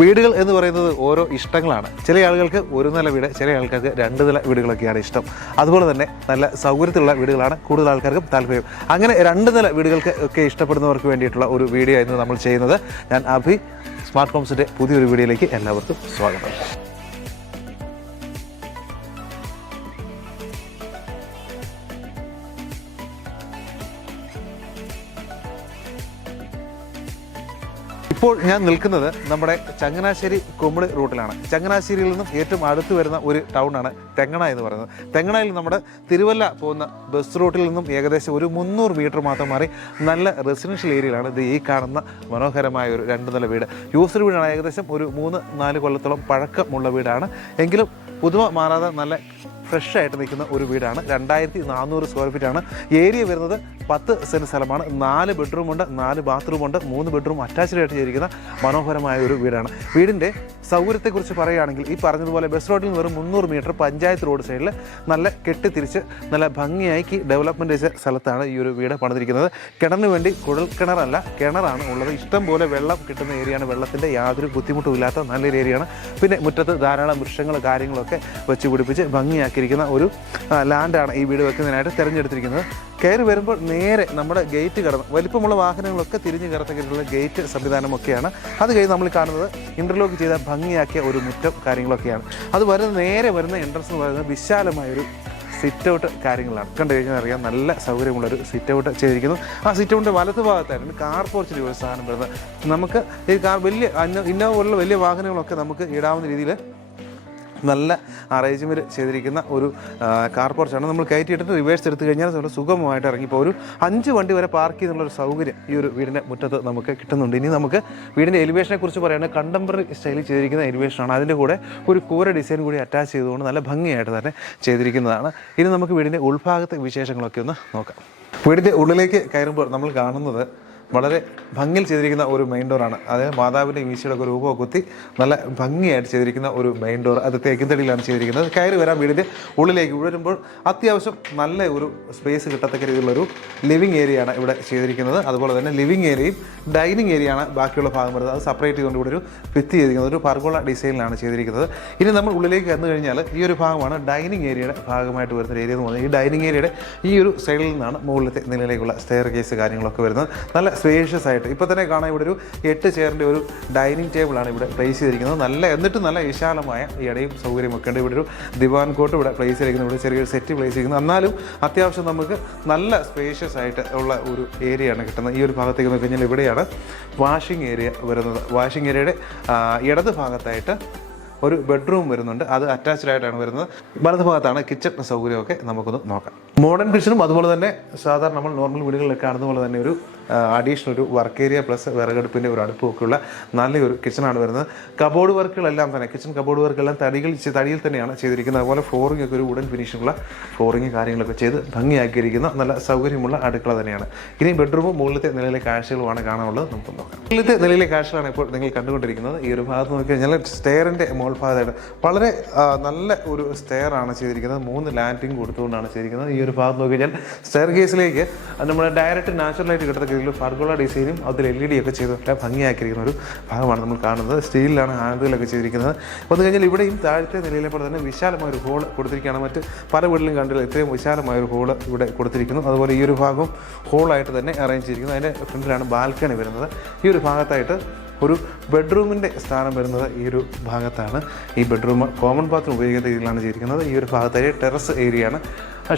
വീടുകൾ എന്ന് പറയുന്നത് ഓരോ ഇഷ്ടങ്ങളാണ്. ചില ആളുകൾക്ക് ഒരു നില വീട്, ചില ആൾക്കാർക്ക് രണ്ട് നില വീടുകളൊക്കെയാണ് ഇഷ്ടം. അതുപോലെ തന്നെ നല്ല സൗകര്യത്തിലുള്ള വീടുകളാണ് കൂടുതൽ ആൾക്കാർക്കും താല്പര്യം. അങ്ങനെ രണ്ട് നില വീടുകൾക്ക് ഒക്കെ ഇഷ്ടപ്പെടുന്നവർക്ക് വേണ്ടിയിട്ടുള്ള ഒരു വീഡിയോ ആയിരുന്നു നമ്മൾ ചെയ്യുന്നത്. ഞാൻ അഭി, സ്മാർട്ട് ഹോംസിൻ്റെ പുതിയൊരു വീഡിയോയിലേക്ക് എല്ലാവർക്കും സ്വാഗതം. ഇപ്പോൾ ഞാൻ നിൽക്കുന്നത് നമ്മുടെ ചങ്ങനാശ്ശേരി കുമളി റൂട്ടിലാണ്. ചങ്ങനാശ്ശേരിയിൽ നിന്നും ഏറ്റവും അടുത്ത് വരുന്ന ഒരു ടൗണാണ് തെങ്ങണ എന്ന് പറയുന്നത്. തെങ്ങണയിൽ നമ്മുടെ തിരുവല്ല പോകുന്ന ബസ് റൂട്ടിൽ നിന്നും ഏകദേശം ഒരു 300 മീറ്റർ മാത്രം മാറി നല്ല റെസിഡൻഷ്യൽ ഏരിയയിലാണ് ഇത് ഈ കാണുന്ന മനോഹരമായ ഒരു രണ്ട് നില വീട്. യൂസർ വീടാണ്. ഏകദേശം ഒരു 3-4 കൊല്ലത്തോളം പഴക്കമുള്ള വീടാണ്. എങ്കിലും പുതുമ മാറാതെ നല്ല ഫ്രഷ് ആയിട്ട് നിൽക്കുന്ന ഒരു വീടാണ്. 2400 സ്ക്വയർ ഫീറ്റാണ്. ഏരിയ വരുന്നത് 10 സെൻറ്റ് സ്ഥലമാണ്. 4 ബെഡ്റൂമുണ്ട്, 4 ബാത്റൂമുണ്ട്, 3 ബെഡ്റൂം അറ്റാച്ച്ഡ് ആയിട്ട് ചെയ്തിരിക്കുന്ന മനോഹരമായ ഒരു വീടാണ്. വീടിൻ്റെ സൗകര്യത്തെക്കുറിച്ച് പറയുകയാണെങ്കിൽ ഈ പറഞ്ഞതുപോലെ ബസ് റോഡിൽ നിന്ന് വെറും 300 മീറ്റർ പഞ്ചായത്ത് റോഡ് സൈഡിൽ നല്ല കെട്ടിത്തിരിച്ച് നല്ല ഭംഗിയാക്കി ഡെവലപ്മെൻറ്റ് ചെയ്ത സ്ഥലത്താണ് ഈ ഒരു വീട് പണിതിരിക്കുന്നത്. കിണറിന് വേണ്ടി കുഴൽ കിണറല്ല, കിണറാണ് ഉള്ളത്. ഇഷ്ടം പോലെ വെള്ളം കിട്ടുന്ന ഏരിയയാണ്. വെള്ളത്തിൻ്റെ യാതൊരു ബുദ്ധിമുട്ടും ഇല്ലാത്ത നല്ലൊരു ഏരിയയാണ്. പിന്നെ മുറ്റത്ത് ധാരാളം വൃക്ഷങ്ങൾ കാര്യങ്ങളൊക്കെ വെച്ച് പിടിപ്പിച്ച് ഭംഗിയാക്കിയിരിക്കുന്ന ഒരു ലാൻഡാണ് ഈ വീട് വെക്കുന്നതിനായിട്ട് തിരഞ്ഞെടുത്തിരിക്കുന്നത്. കയറി വരുമ്പോൾ നേരെ നമ്മുടെ ഗേറ്റ് കടന്ന് വലിപ്പമുള്ള വാഹനങ്ങളൊക്കെ തിരിഞ്ഞ് കയറത്തക്കയിട്ടുള്ള ഗേറ്റ് സംവിധാനമൊക്കെയാണ്. അത് കഴിഞ്ഞ് നമ്മൾ കാണുന്നത് ഇൻ്റർലോക്ക് ചെയ്ത ഭംഗിയാക്കിയ ഒരു മുറ്റം കാര്യങ്ങളൊക്കെയാണ്. അത് നേരെ വരുന്ന എൻട്രൻസ് എന്ന് പറയുന്നത് വിശാലമായൊരു സിറ്റ് ഔട്ട് കാര്യങ്ങളാണ്. കണ്ടു കഴിഞ്ഞാൽ അറിയാം, നല്ല സൗകര്യമുള്ളൊരു സിറ്റ് ഔട്ട് ചെയ്തിരിക്കുന്നു. ആ സിറ്റ് ഔട്ടിൻ്റെ വലത്ത് ഭാഗത്തായിരുന്നു കാർ പോർച്ചിൽ ഒരു സാധനം വരുന്നത്. നമുക്ക് ഈ വലിയ ഇന്നോവ പോലുള്ള വലിയ വാഹനങ്ങളൊക്കെ നമുക്ക് ഇടാവുന്ന രീതിയിൽ നല്ല അറേഞ്ച്മെൻറ്റ് ചെയ്തിരിക്കുന്ന ഒരു കാർ പോർച്ചാണ്. നമ്മൾ കയറ്റിയിട്ടിട്ട് റിവേഴ്സ് എടുത്തു കഴിഞ്ഞാൽ നമ്മൾ സുഗമമായിട്ട് ഇറങ്ങിപ്പോൾ ഒരു 5 വണ്ടി വരെ പാർക്ക് ചെയ്യുന്നുള്ളൊരു സൗകര്യം ഈ ഒരു വീടിൻ്റെ മുറ്റത്ത് നമുക്ക് കിട്ടുന്നുണ്ട്. ഇനി നമുക്ക് വീടിൻ്റെ എലിവേഷനെ കുറിച്ച് പറയുകയാണെങ്കിൽ കണ്ടംപററി സ്റ്റൈലിൽ ചെയ്തിരിക്കുന്ന എലിവേഷനാണ്. അതിൻ്റെ കൂടെ ഒരു കൂര ഡിസൈൻ കൂടി അറ്റാച്ച് ചെയ്തുകൊണ്ട് നല്ല ഭംഗിയായിട്ട് തന്നെ ചെയ്തിരിക്കുന്നതാണ്. ഇനി നമുക്ക് വീടിൻ്റെ ഉൾഭാഗത്തെ വിശേഷങ്ങളൊക്കെ ഒന്ന് നോക്കാം. വീടിൻ്റെ ഉള്ളിലേക്ക് കയറുമ്പോൾ നമ്മൾ കാണുന്നത് വളരെ ഭംഗിയിൽ ചെയ്തിരിക്കുന്ന ഒരു മെയിൻ ഡോറാണ്. അതായത് മാതാവിൻ്റെ വീശിയുടെ ഒക്കെ രൂപമൊക്കെ കുത്തി നല്ല ഭംഗിയായിട്ട് ചെയ്തിരിക്കുന്ന ഒരു മെയിൻ ഡോർ. അത് തേക്കിൻതടിയിലാണ് ചെയ്തിരിക്കുന്നത്. കയറി വരാൻ വീടിൻ്റെ ഉള്ളിലേക്ക് വരുമ്പോൾ അത്യാവശ്യം നല്ല ഒരു സ്പേസ് കിട്ടത്തക്ക രീതിയിലുള്ളൊരു ലിവിങ് ഏരിയയാണ് ഇവിടെ ചെയ്തിരിക്കുന്നത്. അതുപോലെ തന്നെ ലിവിങ് ഏരിയയും ഡൈനിങ് ഏരിയയാണ് ബാക്കിയുള്ള ഭാഗം വരുന്നത്. അത് സെപ്പറേറ്റ് ചെയ്തുകൊണ്ട് ഇവിടെ ഒരു ഭിത്തി ചെയ്തിരിക്കുന്നത് ഒരു പർഗോള ഡിസൈനിലാണ് ചെയ്തിരിക്കുന്നത്. ഇനി നമ്മൾ ഉള്ളിലേക്ക് വന്നു കഴിഞ്ഞാൽ ഈ ഒരു ഭാഗമാണ് ഡൈനിങ് ഏരിയയുടെ ഭാഗമായിട്ട് വരുന്ന ഏരിയ എന്ന് പറഞ്ഞാൽ ഈ ഡൈനിങ് ഏരിയയുടെ ഈ ഒരു സൈഡിൽ നിന്നാണ് മുകളിലത്തെ നിലയിലേക്കുള്ള സ്റ്റെയർ കേസ് കാര്യങ്ങളൊക്കെ വരുന്നത്. നല്ല സ്പേഷ്യസ് ആയിട്ട് ഇപ്പോൾ തന്നെ കാണാൻ ഇവിടെ ഒരു 8 ചെയറിൻ്റെ ഒരു ഡൈനിങ് ടേബിളാണ് ഇവിടെ പ്ലേസ് ചെയ്തിരിക്കുന്നത്. എന്നിട്ട് നല്ല വിശാലമായ ഇടയും സൗകര്യമൊക്കെ ഉണ്ട്. ഇവിടെ ഒരു ദിവാൻ കോട്ട് ഇവിടെ പ്ലേസ് ചെയ്തിരിക്കുന്നത്. ഇവിടെ ചെറിയൊരു സെറ്റ് പ്ലേസ് ചെയ്യുന്നത്. എന്നാലും അത്യാവശ്യം നമുക്ക് നല്ല സ്പേഷ്യസ് ആയിട്ട് ഉള്ള ഒരു ഏരിയയാണ് കിട്ടുന്നത്. ഈ ഒരു ഭാഗത്തേക്ക് നോക്കി കഴിഞ്ഞാൽ ഇവിടെയാണ് വാഷിംഗ് ഏരിയ വരുന്നത്. വാഷിംഗ് ഏരിയയുടെ ഇടത് ഭാഗത്തായിട്ട് ഒരു ബെഡ്റൂം വരുന്നുണ്ട്. അത് അറ്റാച്ച്ഡ് ആയിട്ടാണ് വരുന്നത്. വലത് ഭാഗത്താണ് കിച്ചൺ സൗകര്യമൊക്കെ നമുക്കൊന്ന് നോക്കാം. മോഡേൺ കിച്ചണും അതുപോലെ തന്നെ സാധാരണ നമ്മൾ നോർമൽ വീടുകളിലൊക്കെ കാണുന്ന പോലെ തന്നെ ഒരു അഡീഷണൽ ഒരു വർക്ക് ഏരിയ പ്ലസ് വിറകടുപ്പിൻ്റെ ഒരു അടുപ്പൊക്കെയുള്ള നല്ലൊരു കിച്ചണാണ് വരുന്നത്. കബോർഡ് വർക്കുകളെല്ലാം തന്നെ കിച്ചൺ കബോർഡ് വർക്കെല്ലാം തടിയിൽ തന്നെയാണ് ചെയ്തിരിക്കുന്നത്. അതുപോലെ ഫ്ലോറിംഗ് ഒക്കെ ഒരു വുഡൻ ഫിനിഷിങ്ങുള്ള ഫ്ലോറിങ് കാര്യങ്ങളൊക്കെ ചെയ്ത് ഭംഗിയാക്കിയിരിക്കുന്ന നല്ല സൗകര്യമുള്ള അടുക്കള തന്നെയാണ്. ഇനി ബെഡ്റൂമും മുകളിലത്തെ നിലയിലെ കാഴ്ചകളുമാണ് കാണാനുള്ളത്. നമുക്ക് നോക്കാം. മുകളിലത്തെ നിലയിലെ കാഴ്ചകളാണ് ഇപ്പോൾ നിങ്ങൾ കണ്ടുകൊണ്ടിരിക്കുന്നത്. ഈ ഒരു ഭാഗത്ത് നോക്കി കഴിഞ്ഞാൽ സ്റ്റെയറിൻ്റെ ഭാഗത്തായിട്ട് വളരെ നല്ല ഒരു സ്റ്റെയർ ആണ് ചെയ്തിരിക്കുന്നത്. 3 ലാൻഡിങ് കൊടുത്തുകൊണ്ടാണ് ചെയ്തിരിക്കുന്നത്. ഈ ഒരു ഭാഗത്ത് നോക്കി കഴിഞ്ഞാൽ സ്റ്റെയർ കേസിലേക്ക് നമ്മൾ ഡയറക്റ്റ് നാച്ചുറലായിട്ട് കിട്ടത്തക്ക ഫർഗോള ഡിസൈനും അതിൽ LED ഒക്കെ ചെയ്തിട്ട് ഭംഗിയാക്കിയിരിക്കുന്ന ഒരു ഭാഗമാണ് നമ്മൾ കാണുന്നത്. സ്റ്റീലിലാണ് ഹാൻഡിലൊക്കെ ചെയ്തിരിക്കുന്നത്. വന്നു കഴിഞ്ഞാൽ ഇവിടെയും താഴത്തെ നിലയിലെ പോലെ തന്നെ വിശാലമായൊരു ഹോൾ കൊടുത്തിരിക്കുകയാണ്. മറ്റ് പല വീട്ടിലും കണ്ടില്ല ഇത്രയും വിശാലമായൊരു ഹോൾ ഇവിടെ കൊടുത്തിരിക്കുന്നു. അതുപോലെ ഈ ഒരു ഭാഗം ഹോളായിട്ട് തന്നെ അറേഞ്ച് ചെയ്തിരിക്കുന്നു. അതിൻ്റെ ഫ്രണ്ടിലാണ് ബാൽക്കണി വരുന്നത്. ഈ ഒരു ഭാഗത്തായിട്ട് ഒരു ബെഡ്റൂമിൻ്റെ സ്ഥാനം വരുന്നത് ഈ ഒരു ഭാഗത്താണ്. ഈ ബെഡ്റൂം കോമൺ ബാത്റൂം ഉപയോഗിക്കുന്ന രീതിയിലാണ് ചെയ്തിരിക്കുന്നത്. ഈ ഒരു ഭാഗത്തായി ടെറസ് ഏരിയയാണ്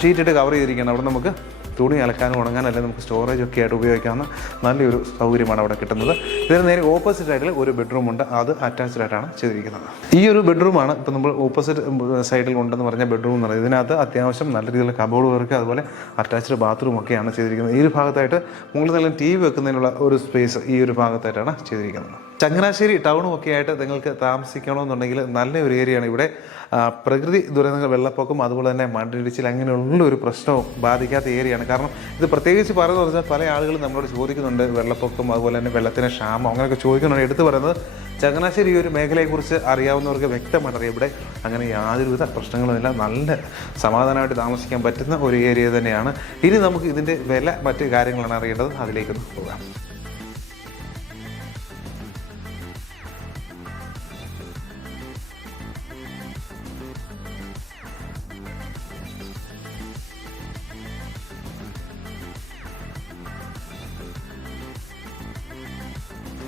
ഷീറ്റിട്ട് കവർ ചെയ്തിരിക്കുന്നത്. അവിടെ നമുക്ക് തുണി അലക്കാനും ഉണങ്ങാനും അല്ലെങ്കിൽ നമുക്ക് സ്റ്റോറേജ് ഒക്കെ ആയിട്ട് ഉപയോഗിക്കാവുന്ന നല്ലൊരു സൗകര്യമാണ് അവിടെ കിട്ടുന്നത്. ഇതിന് നേരെ ഓപ്പോസിറ്റ് സൈഡിൽ ഒരു ബെഡ്റൂമുണ്ട്. അത് അറ്റാച്ച്ഡ് ആയിട്ടാണ് ചെയ്തിരിക്കുന്നത്. ഈ ഒരു ബെഡ്റൂമാണ് ഇപ്പോൾ നമ്മൾ ഓപ്പോസിറ്റ് സൈഡിൽ ഉണ്ടെന്ന് പറഞ്ഞ ബെഡ്റൂം എന്ന് പറയുന്നത്. ഇതിനകത്ത് അത്യാവശ്യം നല്ല രീതിയിലുള്ള കബോർഡ് വർക്ക് അതുപോലെ അറ്റാച്ച്ഡ് ബാത്റൂം ഒക്കെയാണ് ചെയ്തിരിക്കുന്നത്. ഈ ഒരു ഭാഗത്തായിട്ട് മുകളിൽ നല്ല TV വെക്കുന്നതിനുള്ള ഒരു സ്പേസ് ഈ ഒരു ഭാഗത്തായിട്ടാണ് ചെയ്തിരിക്കുന്നത്. ചങ്ങനാശ്ശേരി ടൗണും ഒക്കെ ആയിട്ട് നിങ്ങൾക്ക് താമസിക്കണമെന്നുണ്ടെങ്കിൽ നല്ല ഒരു ഏരിയയാണ്. ഇവിടെ പ്രകൃതി ദുരന്തങ്ങൾ, വെള്ളപ്പൊക്കം, അതുപോലെ തന്നെ മണ്ണിടിച്ചിൽ അങ്ങനെയുള്ള ഒരു പ്രശ്നവും ബാധിക്കാത്ത ഏരിയയാണ്. കാരണം ഇത് പ്രത്യേകിച്ച് പറയുന്നത് പറഞ്ഞാൽ പല ആളുകളും നമ്മളോട് ചോദിക്കുന്നുണ്ട് വെള്ളപ്പൊക്കം അതുപോലെ തന്നെ വെള്ളത്തിന് ക്ഷാമം അങ്ങനെയൊക്കെ ചോദിക്കുന്നുണ്ട്. എടുത്തു പറയുന്നത് ചങ്ങനാശ്ശേരി ഈ ഒരു മേഖലയെക്കുറിച്ച് അറിയാവുന്നവർക്ക് വ്യക്തമായിട്ട് അറിയാം. ഇവിടെ അങ്ങനെ യാതൊരുവിധ പ്രശ്നങ്ങളുമില്ല, നല്ല സമാധാനമായിട്ട് താമസിക്കാൻ പറ്റുന്ന ഒരു ഏരിയ തന്നെയാണ്. ഇനി നമുക്ക് ഇതിൻ്റെ വില മറ്റ് കാര്യങ്ങളാണ് അറിയേണ്ടത്, അതിലേക്കൊന്ന് പോകാം.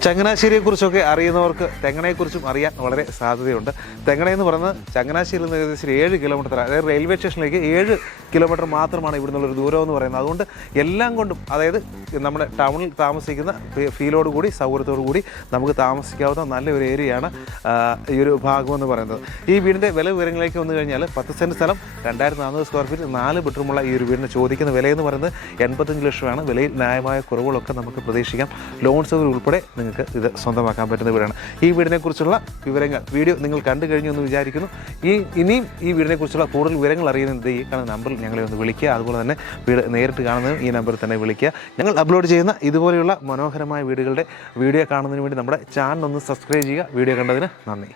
ചങ്ങനാശ്ശേരിയെക്കുറിച്ചൊക്കെ അറിയുന്നവർക്ക് തെങ്ങണയെക്കുറിച്ചും അറിയാൻ വളരെ സാധ്യതയുണ്ട്. തെങ്ങണ എന്ന് പറയുന്നത് ചങ്ങനാശ്ശേരിയിൽ നിന്ന് ഏകദേശം 7 കിലോമീറ്റർ, അതായത് റെയിൽവേ സ്റ്റേഷനിലേക്ക് 7 കിലോമീറ്റർ മാത്രമാണ് ഇവിടെ നിന്നുള്ളൊരു ദൂരം എന്ന് പറയുന്നത്. അതുകൊണ്ട് എല്ലാം കൊണ്ടും, അതായത് നമ്മുടെ ടൗണിൽ താമസിക്കുന്ന ഫീലോട് കൂടി സൗകര്യത്തോടു കൂടി നമുക്ക് താമസിക്കാവുന്ന നല്ലൊരു ഏരിയയാണ് ഈ ഒരു ഭാഗമെന്ന് പറയുന്നത്. ഈ വീടിൻ്റെ വില വിവരങ്ങളിലേക്ക് വന്നു കഴിഞ്ഞാൽ 10 സെൻറ്റ് സ്ഥലം, 2400 സ്ക്വയർ ഫീറ്റ്, 4 ബെഡ്റൂമുള്ള ഈ ഒരു വീടിന് ചോദിക്കുന്ന വിലയെന്ന് പറയുന്നത് 85 ലക്ഷമാണ്. വിലയിൽ ന്യായമായ കുറവുകളൊക്കെ നമുക്ക് പ്രതീക്ഷിക്കാം. ലോൺ സൗകര്യം ഉൾപ്പെടെ നിങ്ങൾക്ക് ഇത് സ്വന്തമാക്കാൻ പറ്റുന്ന വീടാണ്. ഈ വീടിനെക്കുറിച്ചുള്ള വിവരങ്ങൾ വീഡിയോ നിങ്ങൾ കണ്ടു കഴിഞ്ഞു എന്ന് വിചാരിക്കുന്നു. ഇനിയും ഈ വീടിനെക്കുറിച്ചുള്ള കൂടുതൽ വിവരങ്ങൾ അറിയുന്നത് ഈ കാണുന്ന നമ്പറിൽ ഞങ്ങളെ ഒന്ന് വിളിക്കുക. അതുപോലെ തന്നെ വീട് നേരിട്ട് കാണുന്നതും ഈ നമ്പറിൽ തന്നെ വിളിക്കുക. ഞങ്ങൾ അപ്ലോഡ് ചെയ്യുന്ന ഇതുപോലെയുള്ള മനോഹരമായ വീടുകളുടെ വീഡിയോ കാണുന്നതിന് വേണ്ടി നമ്മുടെ ചാനൽ ഒന്ന് സബ്സ്ക്രൈബ് ചെയ്യുക. വീഡിയോ കണ്ടതിന് നന്ദി.